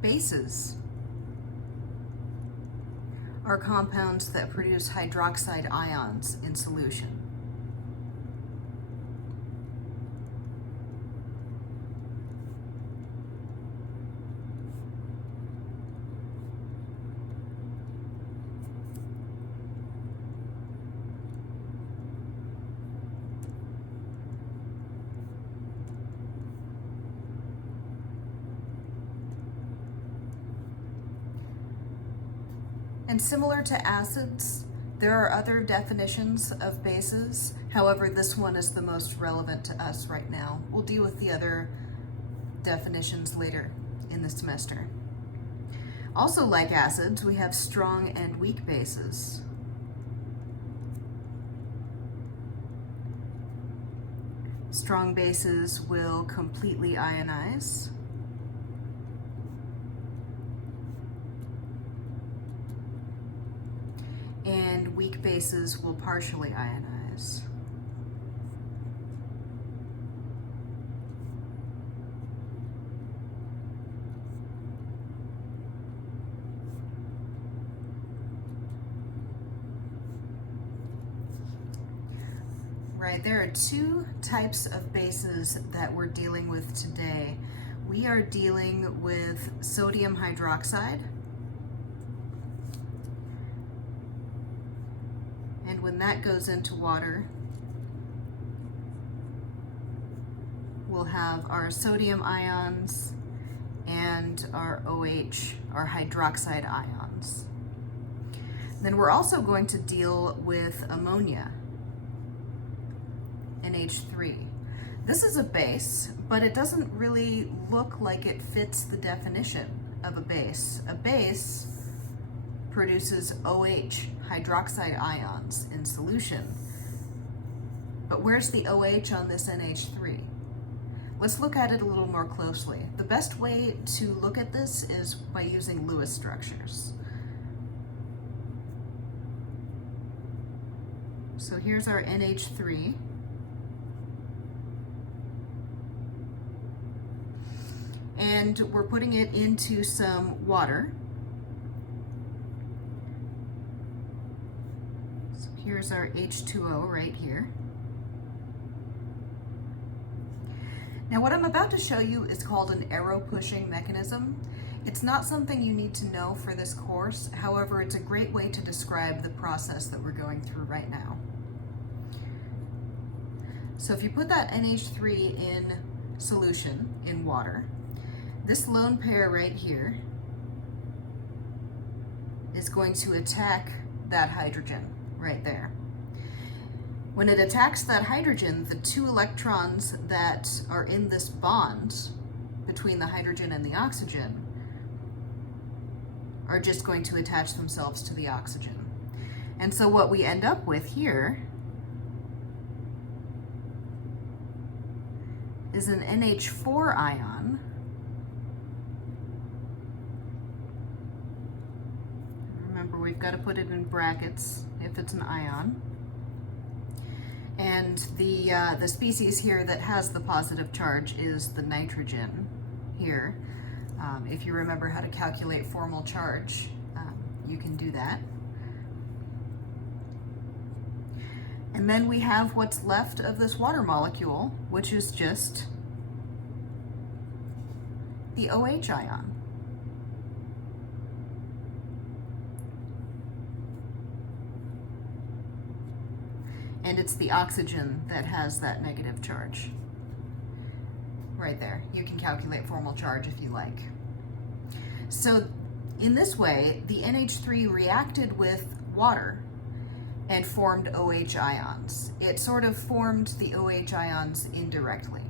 Bases are compounds that produce hydroxide ions in solution. And similar to acids, there are other definitions of bases. However, this one is the most relevant to us right now. We'll deal with the other definitions later in the semester. Also, like acids, we have strong and weak bases. Strong bases will completely ionize. And weak bases will partially ionize. Right, there are two types of bases that we're dealing with today. We are dealing with sodium hydroxide. And when that goes into water, we'll have our sodium ions and our OH, our hydroxide ions. Then we're also going to deal with ammonia, NH3. This is a base, but it doesn't really look like it fits the definition of a base. A base produces OH, hydroxide ions, in solution. But where's the OH on this NH3? Let's look at it a little more closely. The best way to look at this is by using Lewis structures. So here's our NH3. And we're putting it into some water. So here's our H2O right here. Now what I'm about to show you is called an arrow pushing mechanism. It's not something you need to know for this course. However, it's a great way to describe the process that we're going through right now. So if you put that NH3 in solution in water, this lone pair right here is going to attack that hydrogen right there. When it attacks that hydrogen, the two electrons that are in this bond between the hydrogen and the oxygen are just going to attach themselves to the oxygen. And so what we end up with here is an NH4 ion. Remember, we've got to put it in brackets if it's an ion. And the species here that has the positive charge is the nitrogen here. If you remember how to calculate formal charge, you can do that. And then we have what's left of this water molecule, which is just the OH ion. And it's the oxygen that has that negative charge. Right there. You can calculate formal charge if you like. So in this way, the NH3 reacted with water and formed OH ions. It sort of formed the OH ions indirectly.